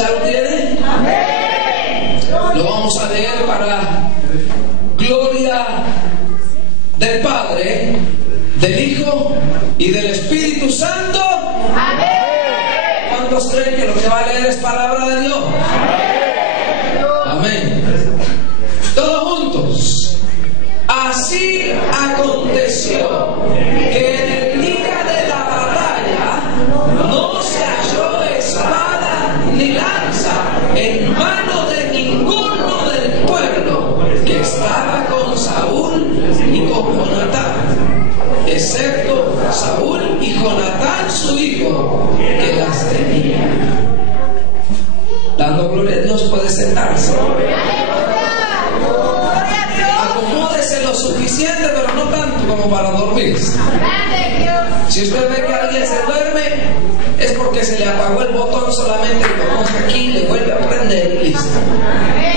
¿Ya lo tiene? Lo vamos a leer para gloria del Padre, del Hijo y del Espíritu Santo. ¿Cuántos creen que lo que va a leer es palabra de Dios? Amén. Todos juntos. Así aconteció que en el día de la batalla no se halló espada ni lanza en mano de ninguno del pueblo que estaba con Saúl y con Jonatán, excepto Saúl y Jonatán su hijo, que las tenía. Dando gloria a Dios, puede sentarse. Acomódese lo suficiente, pero no tanto como para dormirse. Si usted ve que alguien se duerme, es porque se le apagó el botón solamente que ponga aquí, le vuelve a prender y listo.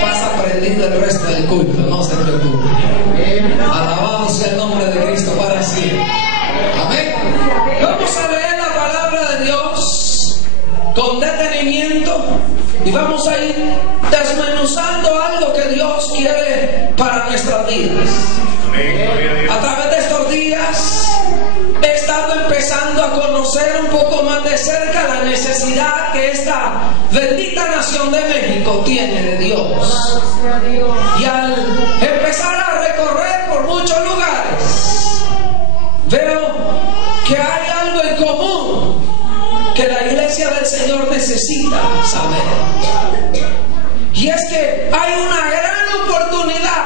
Pasa prendiendo el resto del culto, no se preocupe. Alabado sea el nombre de Cristo para siempre. Amén. Vamos a leer la palabra de Dios con detenimiento y vamos a ir desmenuzando algo que Dios quiere para nuestras vidas. A través de estos días he estado empezando a conocer un poco más de cerca la necesidad que esta bendita nación de México tiene de Dios. Y al empezar a recorrer por muchos lugares, veo que hay algo en común que la iglesia del Señor necesita saber. Y es que hay una gran oportunidad,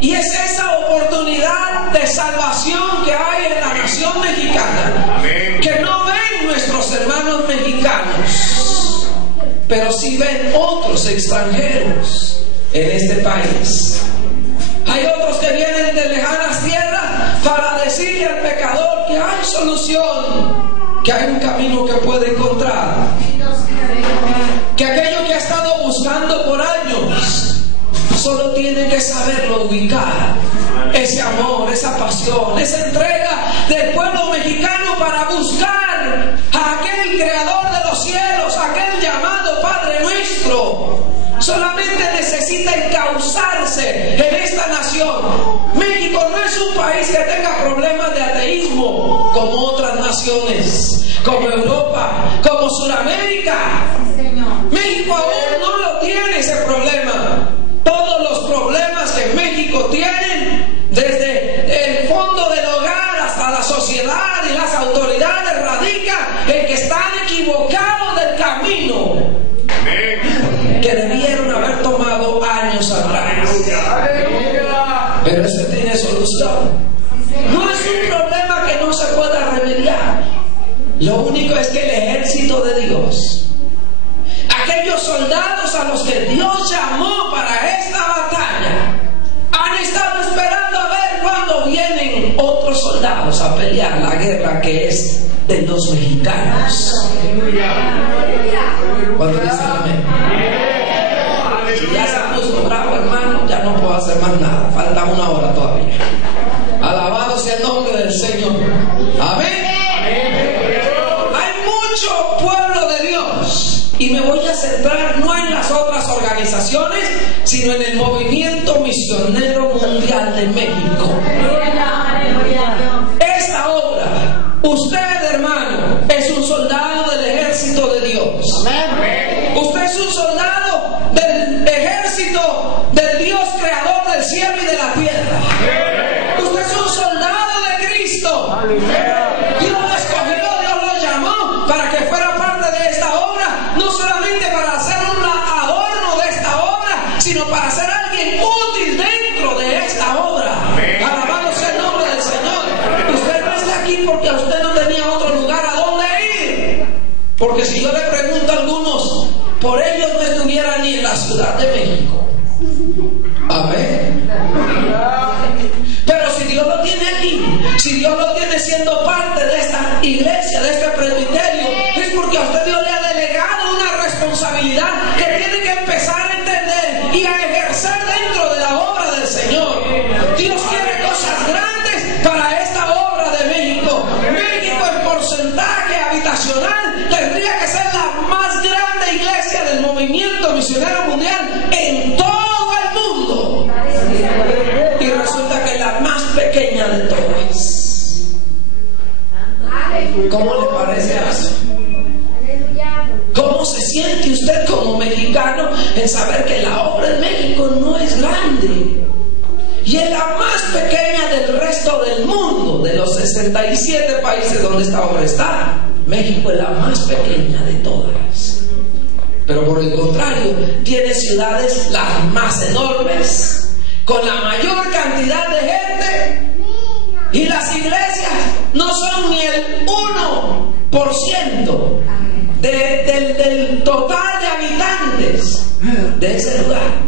y es esa oportunidad de salvación que hay en la nación mexicana, que no ven nuestros hermanos mexicanos, pero sí ven otros extranjeros en este país. Hay otros que vienen de lejanas tierras para decirle al pecador que hay solución, que hay un camino que puede encontrar, que aquello que ha estado buscando por años solo tiene que saberlo ubicar. Ese amor, esa pasión, esa entrega del pueblo mexicano para buscar a aquel creador de los cielos, aquel llamado Padre nuestro, solamente necesita encauzarse en esta nación. México no es un país que tenga problemas de ateísmo como otras naciones, como Europa, como Sudamérica. México aún no lo tiene ese problema. Todos los problemas que México tiene, desde el fondo del hogar hasta la sociedad y las autoridades, radica en que están equivocados del camino que debieron haber tomado años atrás. Pero eso tiene solución. No es un problema que no se pueda remediar. Lo único es que el ejército de Dios, aquellos soldados a los que Dios llamó para esta batalla, han estado esperando a ver cuándo vienen otros soldados a pelear la guerra que es de los mexicanos. Cuando dicen amén. Ya se puso bravo, hermano, ya no puedo hacer más nada. Falta una hora todavía. Alabado sea el nombre del Señor. Amén. Hay mucho pueblo de Dios, y me voy a centrar no en las otras organizaciones, sino en el movimiento misionero mundial de México. Esta obra, usted, hermano, es un soldado del ejército de Dios. Usted es un soldado del ejército del Dios creador del cielo y de la tierra. Usted es un soldado de Cristo. Dios lo escogió, Dios lo llamó para que fuera parte de esta obra, no solamente para hacer un adorno de esta obra, sino para ser alguien útil dentro de esta obra. Alabado sea el nombre del Señor. Usted no está aquí porque a usted no tenía otro lugar a donde ir. Porque si yo le pregunto a algunos, por ellos no estuviera ni en la Ciudad de México. Amén. Pero si Dios lo tiene aquí, si Dios lo tiene siendo parte de esta iglesia, de este presbiterio, es porque a usted Dios le ha delegado una responsabilidad que tiene que empezar a entender y a ejercer dentro de la obra del Señor. Dios quiere cosas grandes para esta obra de México. México en porcentaje habitacional tendría que ser la más grande iglesia del misionero mundial en todo el mundo. Y resulta que es la más pequeña de todas. ¿Cómo le parece eso? ¿Cómo se siente usted como mexicano en saber que la obra en México no es grande? Y es la más pequeña del resto del mundo, de los 67 países donde esta obra está. México es la más pequeña de todas. Pero por el contrario, tiene ciudades las más enormes, con la mayor cantidad de gente. Y las iglesias no son ni el 1% del total de habitantes de ese lugar.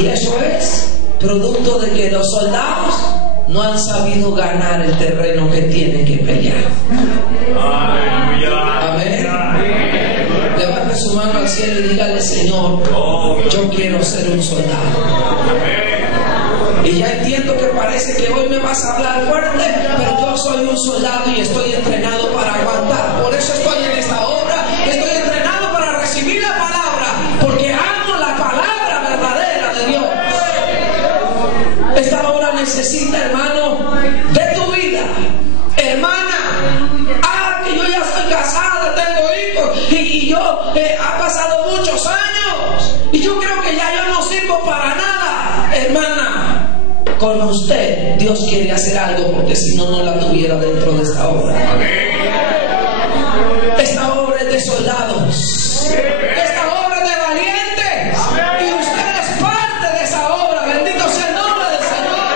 Y eso es producto de que los soldados no han sabido ganar el terreno que tienen que pelear. Amén. Levante su mano al cielo y dígale: Señor, yo quiero ser un soldado. Y ya entiendo que parece que hoy me vas a hablar fuerte, pero yo soy un soldado y estoy entrenado para aguantar. Por eso estoy en esta obra, estoy entrenado para recibir la palabra, porque amo la palabra verdadera de Dios. Esta obra necesita, hermano, de tu vida. Hermana, que yo ya soy casada, tengo hijos, y yo ha pasado muchos años, y yo creo que ya yo no sirvo para nada. Hermana, con usted Dios quiere hacer algo, porque si no, no la tuviera dentro de esta obra. Esta obra es de soldados, esta obra es de valientes, y usted es parte de esa obra. Bendito sea el nombre del Señor.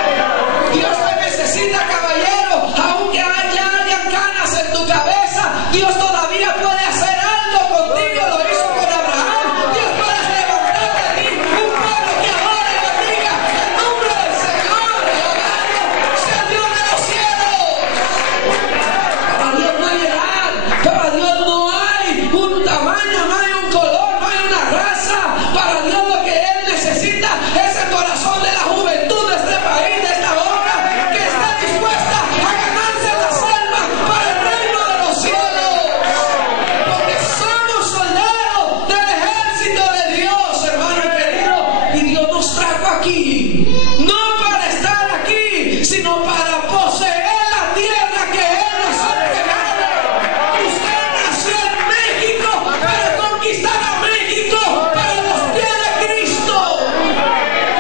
Dios te necesita, caballero. Aunque hayan canas en tu cabeza, Dios todavía puede hacer algo contigo. Lo hizo con Abraham. Dios puede levantar de ti un pueblo que adore y bendiga el nombre del Señor. Alabado sea el Dios de los cielos. Para Dios no hay edad, para Dios no hay un tamaño, no hay un color, no hay una raza. Para Dios lo que Él necesita es el corazón de la juventud de este país, de esta obra, que está dispuesta a ganarse las almas para el reino de los cielos. Porque somos soldados del ejército de Dios, hermano querido. Y Dios nos trajo aquí, no para estar aquí, sino para poseer la tierra que Él nos ha entregado. Usted nació en México para conquistar a México para los pies de Cristo.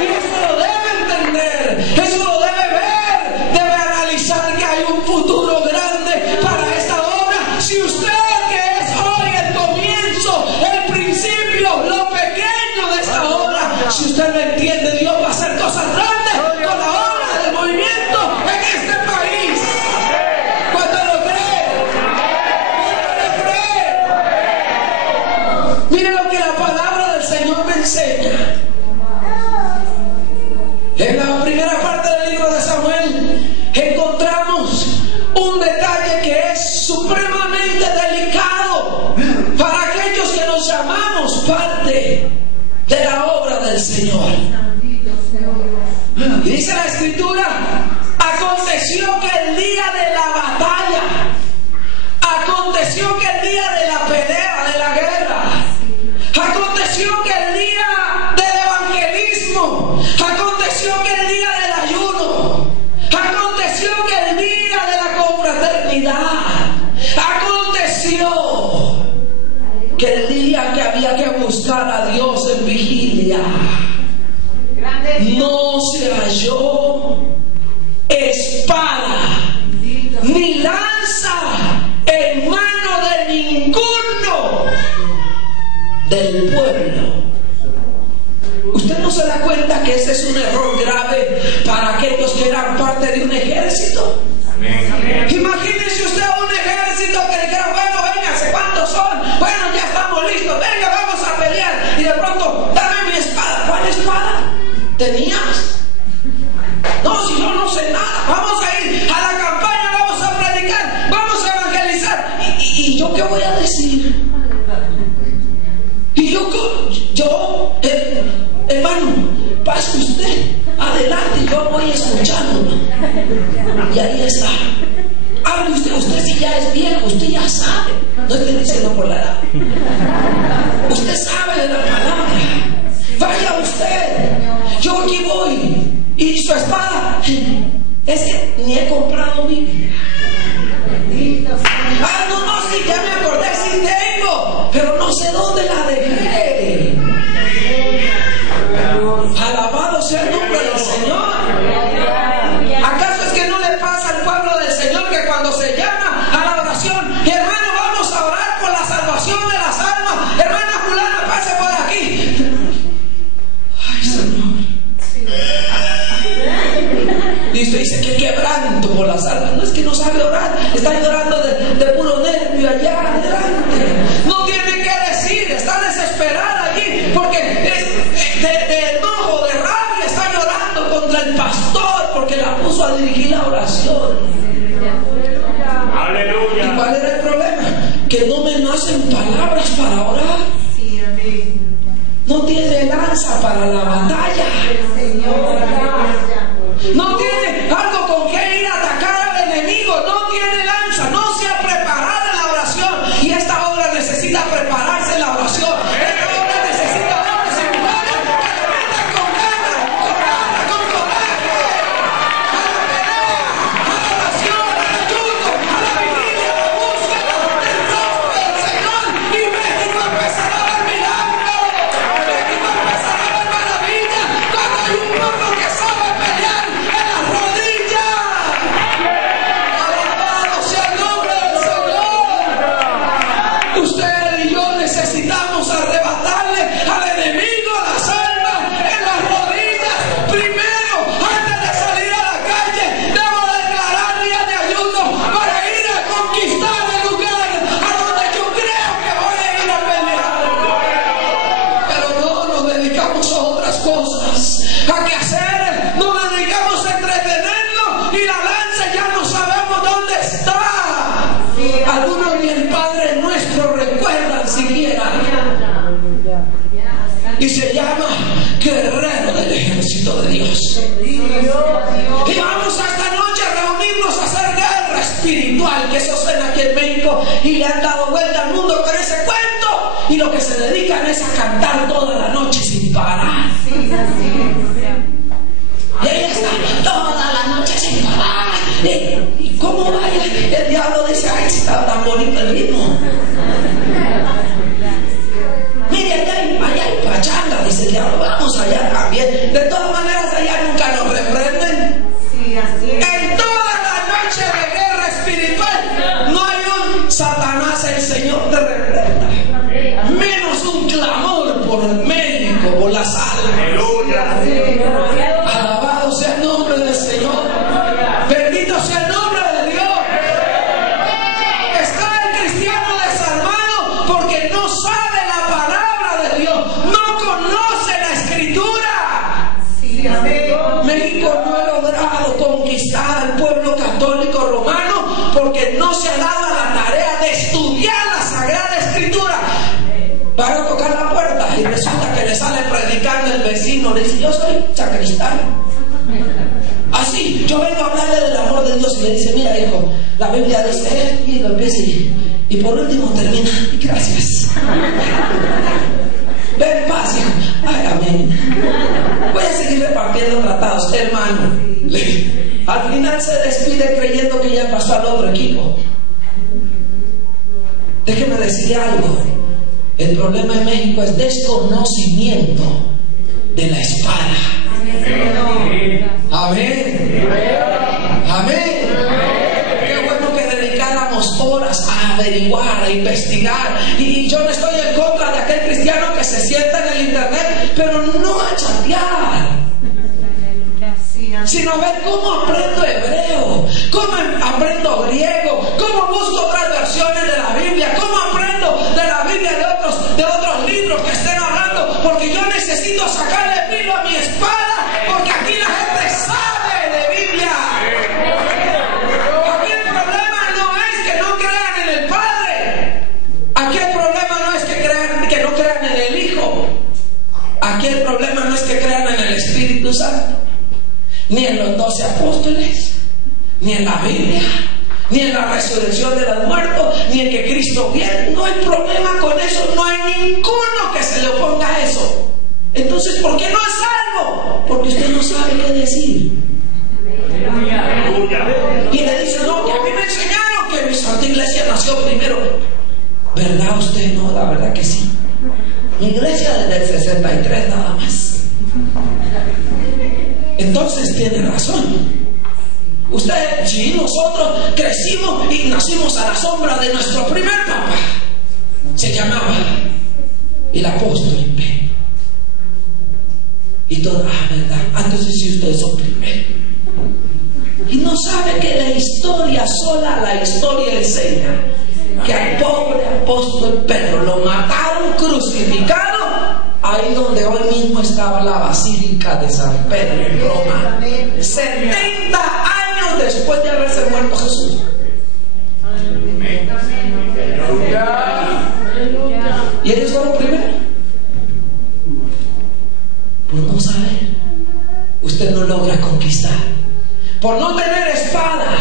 Y eso lo debe entender, eso lo debe ver, debe analizar que hay un futuro grande para esta obra. Si usted, que es hoy el comienzo, el principio, lo pequeño de esta obra, si usted lo entiende, Dios va a hacer cosas grandes con la obra del movimiento en este país. ¿Cuánto lo cree? ¿Cuánto lo cree? Mire lo que la palabra del Señor me enseña. En la primera parte del libro de Samuel encontramos un detalle que es supremamente delicado para aquellos que nos llamamos parte de la obra del Señor. Y dice la Escritura: aconteció que el día de la batalla, aconteció que el día de la pelea, de la guerra, aconteció que el día del evangelismo, aconteció que el día del ayuno, aconteció que el día de la confraternidad, aconteció que el día que había que buscar a Dios en vigilia, no se halló espada ni lanza en mano de ninguno del pueblo. ¿Usted no se da cuenta que ese es un error grave para aquellos que eran parte de un ejército? Imagínese usted un ejército que dijera: bueno, véngase, ¿cuántos son? Bueno, ya estamos listos, venga, vamos a pelear. Y de pronto, dame mi espada. ¿Cuál espada tenías? No, si yo no sé nada. Vamos a ir a la campaña, vamos a predicar, vamos a evangelizar. ¿Y yo qué voy a decir? Y hermano, pase usted adelante, yo voy escuchando. Y ahí está. Hable usted si ya es viejo, usted ya sabe. No estoy diciendo por la edad. Usted sabe de la palabra. Vaya usted. Yo aquí voy. Y su espada. Es que ni he comprado Biblia. Ah, no, sí, ya me acordé, sí tengo. Pero no sé dónde la dejé. Alabado sea el nombre del Señor. ¿Acaso es que no le pasa al pueblo del Señor que cuando se llama a la oración, hermano, vamos a orar por la salvación de las almas, hermana fulana, pase por aquí? Ay, Señor. Y usted dice que quebranto por las almas. No es que no sabe orar, está llorando de puro nervio allá adelante. No tiene que decir, está desesperada allí porque de enojo, de rabia, está llorando contra el pastor porque la puso a dirigir la oración. Aleluya. ¿Y cuál era el problema? Que no me nacen palabras para orar. No tiene lanza para la batalla. No tiene algo con que ir a atacar al enemigo. No tiene lanza. No se ha preparado en la oración. Y esta obra necesita prepararse en la oración. Esta obra necesita hombres y mujeres que le metan con ganas, con coraje, a la pelea, a la oración, al ayuno, a la vigilia, a la búsqueda del rostro del Señor. Y México empezará a ver milagros. México empezará a ver maravillas. Cuando hay un pueblo que sabe pelear en las rodillas. Alabado sea el nombre del Señor. Usted y yo necesitamos arrebatarle al enemigo las almas en las rodillas. Primero, antes de salir a la calle, debo declarar días de ayuno para ir a conquistar el lugar a donde yo creo que voy a ir a pelear. Pero no nos dedicamos a otras cosas, a qué hacer, nos dedicamos a entretenernos y la lanza ya no sabemos dónde está. Algunos ni el Padre Nuestro recuerdan siquiera. Y se llama guerrero del ejército de Dios. Y vamos esta noche a reunirnos a hacer guerra espiritual, que eso suena aquí en México y le han dado vuelta al mundo con ese cuento. Y lo que se dedican es a cantar toda la noche sin parar. Y ahí está, toda la noche sin parar. ¿Y cómo vaya? El diablo dice, ay, está tan bonito el ritmo. Mire, allá hay pachanga, dice el diablo, vamos allá también. De todas maneras, allá nunca nos reprenden. En toda la noche de guerra espiritual, no hay un Satanás, el Señor te reprenda. Menos un clamor por el médico, por las almas. Alabado sea el nombre del Señor. Bendito sea el nombre de Dios. Está el cristiano desarmado porque no sabe la palabra de Dios, no conoce la escritura. México no ha logrado conquistar al pueblo católico romano porque no se ha dado la tarea de estudiar la Sagrada Escritura. Van a tocar la puerta y resulta que le sale predicando el vecino. Le dice, yo soy sacristán. Así, yo vengo a hablarle del amor de Dios. Y le dice, mira hijo, la Biblia dice, y lo empieza y por último termina, y gracias. Ven paz, hijo. Ay, amén. Voy a seguir repartiendo tratados, hermano. Al final se despide creyendo que ya pasó al otro equipo. Déjeme decirle algo. El problema en México es desconocimiento de la espada. Amén. Amén. Qué bueno que dedicáramos horas a averiguar, a investigar. Y yo no estoy en contra de aquel cristiano que se sienta en el internet, pero no a chatear, sino a ver cómo aprendo hebreo, cómo aprendo griego, cómo busco otras versiones de la Biblia, cómo aprendo de la Biblia de otros libros que estén hablando, porque yo necesito sacarle filo a mi espada, porque aquí la gente sabe de Biblia. Aquí el problema no es que no crean en el Padre, aquí el problema no es que no crean en el Hijo, aquí el problema no es que crean en el Espíritu Santo, ni en los 12 apóstoles, ni en la Biblia, ni en la resurrección de los muertos, ni en que Cristo viene. No hay problema con eso, no hay ninguno Entonces, ¿por qué no es salvo? Porque usted no sabe qué decir. Y le dice, no, que a mí me enseñaron que mi santa iglesia nació primero. ¿Verdad usted? No, la verdad que sí. Mi iglesia desde el 63 nada más. Entonces tiene razón. Usted, sí, nosotros crecimos y nacimos a la sombra de nuestro primer papa. Se llamaba el apóstol Pedro. Y todo, ¿verdad? Entonces sí, ustedes son primero. Y no sabe que la historia, sola la historia enseña que al pobre apóstol Pedro lo mataron crucificado ahí donde hoy mismo estaba la Basílica de San Pedro en Roma, 70 años después de haberse muerto Jesús. Y ellos fueron primero. Por no saber, usted no logra conquistar. Por no tener espada,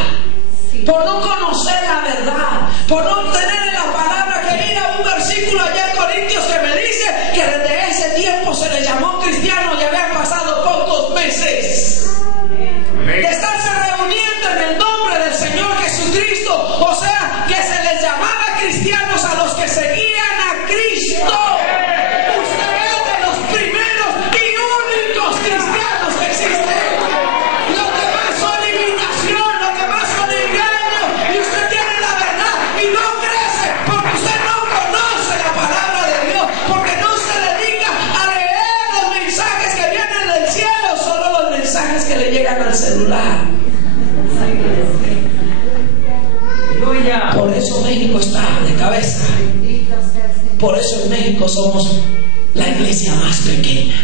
por no conocer la verdad, por no tener la palabra, que mira un versículo allá en Corintios que me dice que desde ese tiempo se le llamó cristiano y habían pasado pocos meses de estarse reuniendo en el nombre del Señor Jesucristo. O sea, que se les llamaba cristianos a los que seguían a Cristo. Celular. Por eso México está de cabeza. Por eso en México somos la iglesia más pequeña.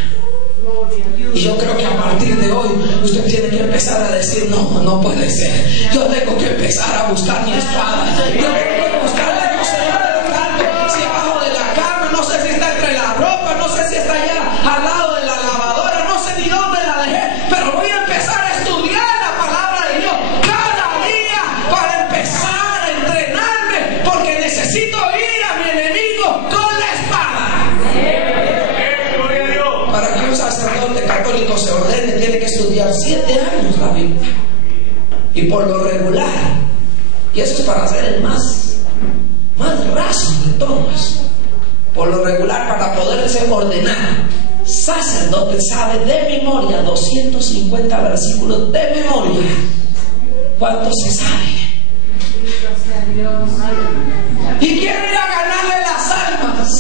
Y yo creo que a partir de hoy usted tiene que empezar a decir, no puede ser. Yo tengo que empezar a buscar mi espada. Yo tengo que buscarla, no sé dónde está, si abajo de la cama, no sé si está entre la ropa, no sé si está allá al lado de la lavadora, no sé ni dónde la dejé, pero voy a empezar a estudiar la palabra de Dios cada día para empezar a entrenarme, porque necesito ir a mi enemigo con la espada. Para que un sacerdote católico se ordene, tiene que estudiar 7 años la Biblia, y por lo regular, y eso es para ser el más raso de todos, por lo regular, para poderse ordenar sacerdote, sabe de memoria 250 versículos de memoria. ¿Cuánto se sabe? Y quiere ir a ganarle las almas,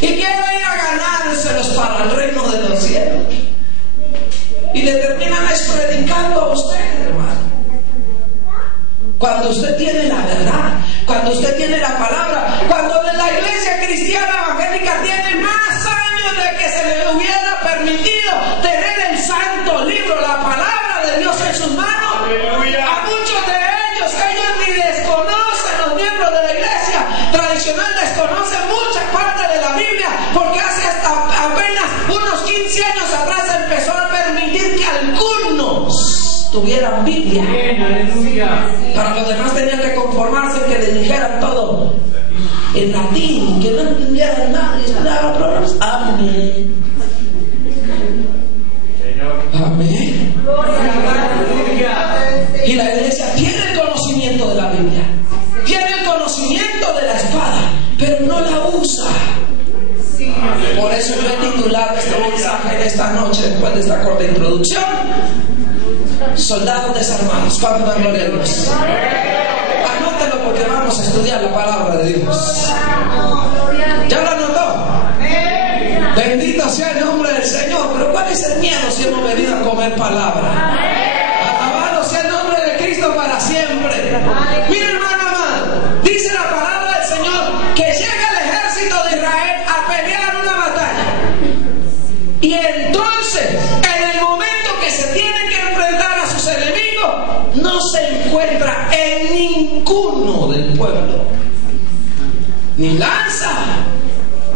y quiere ir a ganárselos para el reino de los cielos, y le terminan predicando a usted, hermano. Cuando usted tiene la verdad, cuando usted tiene la palabra, cuando la iglesia cristiana evangélica tiene más años de que se le hubiera permitido tener el santo libro, la palabra de Dios en sus manos. ¡Aleluya! A muchos de ellos ni desconocen, los miembros de la iglesia tradicional desconocen mucha parte de la Biblia, porque hace hasta apenas unos 15 años atrás empezó a permitir que algunos tuvieran Biblia. Para los demás tenían que conformarse que le dijeran todo en latín, que no entendieran nada y estudiaban problemas. Amén. Amén. Y la iglesia tiene el conocimiento de la Biblia, tiene el conocimiento de la espada, pero no la usa. Por eso yo he titulado este mensaje de esta noche, después de esta corta introducción, Soldados desarmados. ¿Cuánto dan gloria a Dios? Anótelo porque vamos a estudiar la palabra de Dios. ¿Ya lo anotó? Bendito sea el nombre del Señor. Pero ¿cuál es el miedo si hemos venido a comer palabra? Alabado sea el nombre de Cristo para siempre. Mira, hermano amado, dice la palabra del Señor que llega el ejército de Israel a pelear una batalla. Y entonces, en el momento que se tienen que enfrentar a sus enemigos, no se encuentra en ninguno del pueblo ni lanza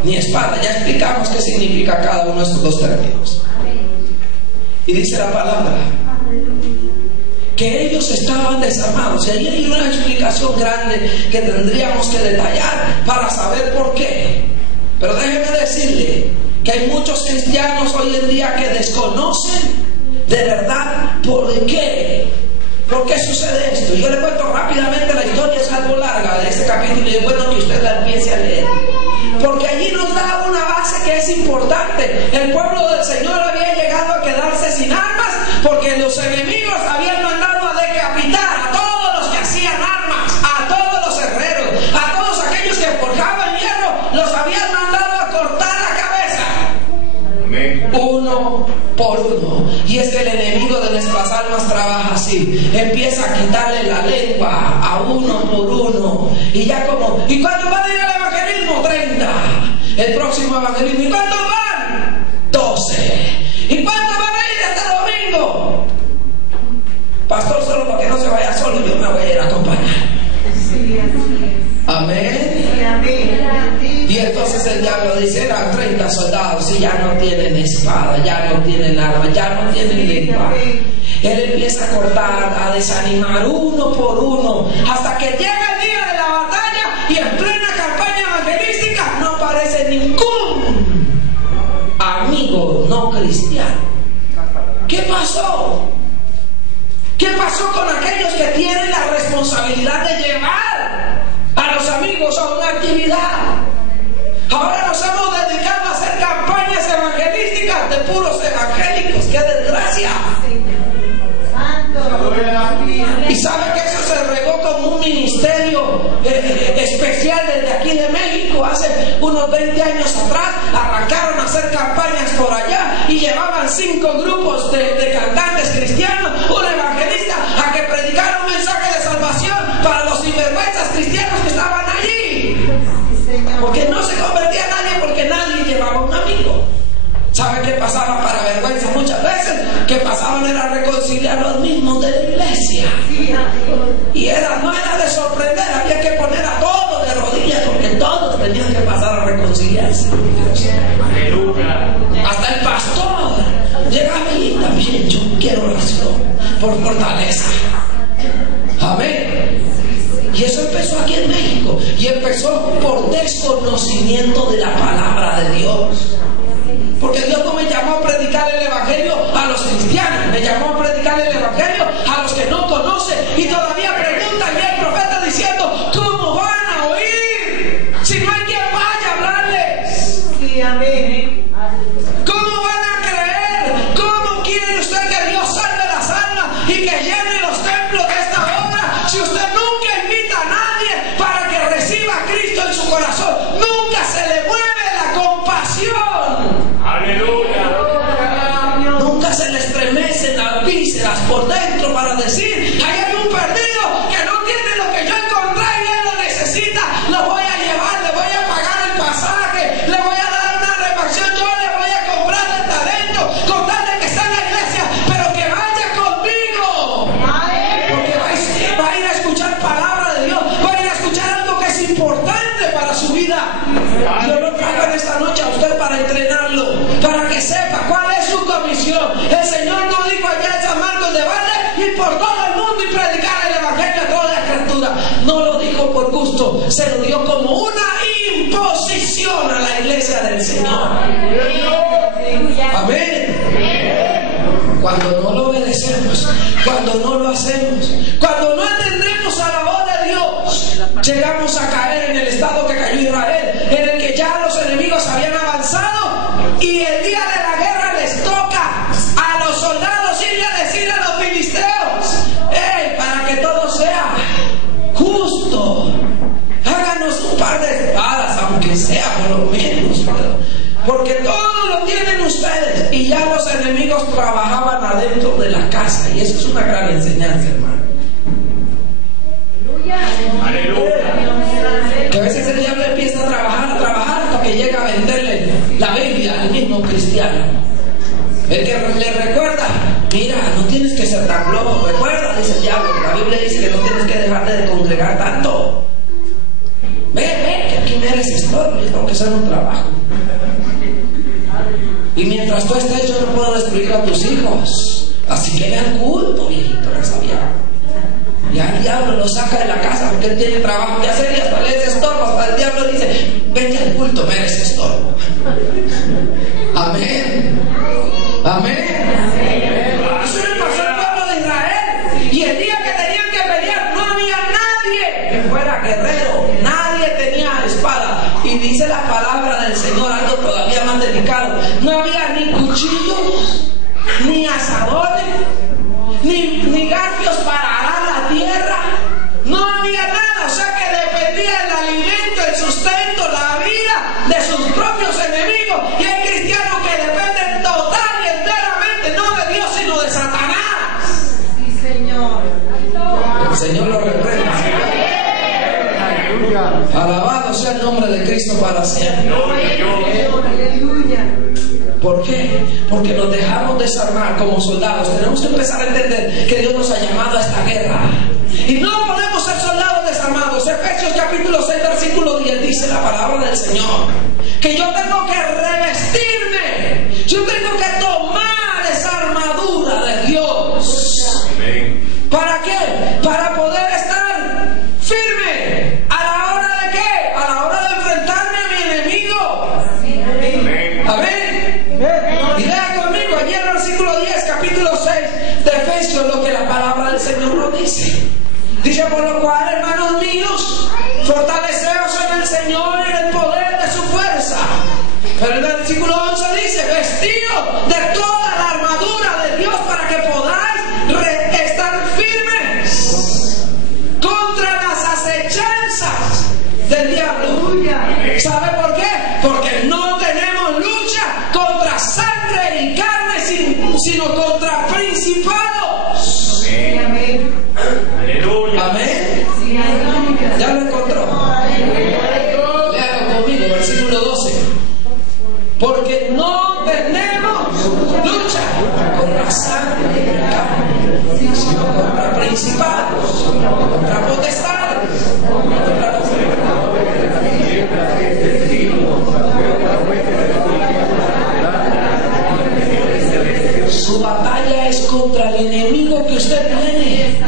ni espada. Ya explicamos qué significa cada uno de estos dos términos. Y dice la palabra que ellos estaban desarmados. Y ahí hay una explicación grande que tendríamos que detallar para saber por qué. Pero déjeme decirle que que hay muchos cristianos hoy en día que desconocen de verdad por qué. ¿Por qué sucede esto? Yo le cuento rápidamente la historia, es algo larga de este capítulo y es bueno que usted la empiece a leer. Porque allí nos da una base que es importante. El pueblo del Señor había llegado a quedarse sin armas porque los enemigos habían mandado a decapitar a todos los que hacían armas, a todos los herreros, a todos aquellos que forjaban hierro, los habían mandado a cortar la cabeza. Amén. Uno por uno. Y es que el enemigo de nuestras almas trabaja así. Empieza a quitarle la lengua a uno por uno. Y ya como, ¿y cuántos van a ir al evangelismo? 30. El próximo evangelismo, ¿y cuántos van? 12. ¿Y cuántos van a ir este domingo? Pastor, solo para que no se vaya solo, yo me voy a ir a acompañar. Amén. Y entonces el diablo dice, eran 30 soldados y ya no tienen espada, ya no tienen arma, ya no tienen lengua. Él empieza a cortar, a desanimar uno por uno, hasta que llega el día de la batalla y en plena campaña evangelística no aparece ningún amigo no cristiano. ¿Qué pasó? ¿Qué pasó con aquellos que tienen la responsabilidad de llevar a los amigos a una actividad? Ahora nos hemos dedicado a hacer campañas evangelísticas de puros evangélicos. ¡Qué desgracia! Y sabe que eso se regó como un ministerio especial desde aquí de México. Hace unos 20 años atrás arrancaron a hacer campañas por allá y llevaban 5 grupos de cantantes cristianos, un evangelista, a que predicara un mensaje de salvación para los sinvergüenzas cristianos que estaban allí. Porque no se convertía nadie, porque nadie llevaba un amigo. ¿Sabe qué pasaba para vergüenza muchas veces? Que pasaban era reconciliar a los mismos de la iglesia. Y no era de sorprender, había que poner a todos de rodillas, porque todos tenían que pasar a reconciliarse. Hasta el pastor llegaba y también yo quiero oración por fortaleza. Amén. Y eso empezó aquí en México. Y empezó por desconocimiento de la palabra de Dios. Porque Dios no me llamó a predicar el evangelio a los cristianos, me llamó a predicar el evangelio a los que no conocen. Y todavía preguntan, y el profeta diciendo, ¿cómo van a oír si no hay quien vaya a hablarles? Sí, amén. ¿Cómo van a creer? ¿Cómo quiere usted que Dios salve las almas y que llene los templos de esta obra si usted nunca invita a nadie para que reciba a Cristo en su corazón? Nunca se le mueve la compasión. Aleluya. Nunca se le estremecen las vísceras por dentro para decir, ahí hay un perdido que no tiene lo que yo encontré y él lo necesita, lo voy a llevar, le voy a pagar el pasaje, le voy a dar una refacción, yo le voy a comprar el talento con tal de que esté en la iglesia, pero que vaya conmigo. Porque va a ir a escuchar palabra de Dios, va a ir a escuchar algo que es importante para su vida. Yo lo traigo en esta noche a usted para entrenarlo, para que sepa cuál es su comisión. El Señor no dijo allá en San Marcos de Valle y por todo el mundo y predicar el evangelio a toda la criatura. No lo dijo por gusto, se lo dio como una imposición a la iglesia del Señor. Amén. Cuando no lo obedecemos, cuando no lo hacemos, cuando no atendemos a la voz de Dios, llegamos a caer en el estado que cayó Israel, en el que ya los enemigos habían avanzado y el día de la guerra les toca a los soldados ir a decirle a los filisteos, para que todo sea justo, háganos un par de espadas, aunque sea por lo menos, porque todo lo tienen ustedes. Y ya los enemigos trabajaban adentro de la casa, y eso es una gran enseñanza, hermano. Aleluya. Que a veces el diablo empieza a trabajar hasta que llega a venderle la Biblia al mismo cristiano. El que le recuerda, mira, no tienes que ser tan loco, recuerda, dice el diablo, la Biblia dice que no tienes que dejarte de congregar tanto. Ve, que aquí me eres estorbo, yo tengo que hacer un trabajo. Y mientras tú estés, yo no puedo destruir a tus hijos. Así que ve al culto, viejito, no sabía. Ya el diablo lo saca de la casa porque él tiene trabajo que hacer y hasta le es estorbo. Hasta el diablo dice, vete al culto, me eres estorbo. Amén. Eso le pasó al pueblo de Israel. Y el día que tenían que pelear no había nadie que fuera guerrero. Nadie tenía espada. Y dice la palabra del Señor algo todavía más delicado. No había ni cuchillos, ni asadores, ni garfios para arar la tierra. No había nada. O sea que dependía del alimento, el sustento, la vida de sus propios enemigos. Y hay cristianos que dependen total y enteramente no de Dios sino de Satanás. Sí, Señor. El Señor lo reprenda. Alabado sea el nombre de Cristo para siempre. Aleluya. ¿Por qué? Porque nos dejamos desarmar como soldados. Tenemos que empezar a entender que Dios nos ha llamado a esta guerra. Y no podemos ser soldados desarmados. Efesios capítulo 6 versículo 10 dice la palabra del Señor que yo tengo que revestirme. Yo tengo que tomar esa armadura de Dios. ¿Para qué? Para poder estar firme. ¿A la hora de qué? A la hora de enfrentarme a mi enemigo. Amén. Y lea conmigo allí en el versículo 10, capítulo 6 de Efesios, lo que la palabra del Señor nos dice. Dice: por lo cual, hermanos míos, fortaleceos en el Señor y en el poder de su fuerza. Pero el versículo 11 dice: vestidos de toda la armadura de Dios para que podáis estar firmes contra las acechanzas del diablo. ¿Sabe por qué? Porque no tenemos lucha contra sangre y carne, sino contra principados. Amén. Amén. ¿Ya lo encontró? Léalo conmigo, versículo 12. Porque no tenemos lucha contra sangre y carne, sino contra principados, contra potestades, contra los Su batalla es contra el enemigo que usted tiene.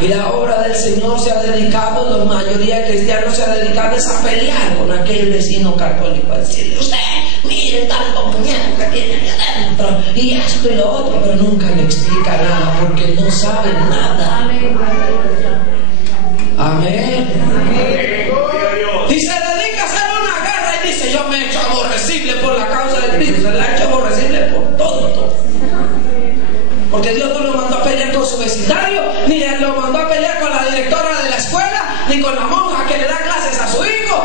Y la obra del Señor se ha dedicado, la mayoría de cristianos se ha dedicado a pelear con aquel vecino católico, a decirle: usted, mire tal compañero que tiene ahí adentro, y esto y lo otro, pero nunca le explica nada porque no sabe nada. Amén. Dice: dedica a hacer una guerra y dice: yo me he hecho aborrecible por la causa de Cristo. Se le ha hecho aborrecible por todo. Porque Dios no lo mandó a pelear con su vecindario, ni lo mandó a pelear con la directora de la escuela, ni con la monja que le da clases a su hijo,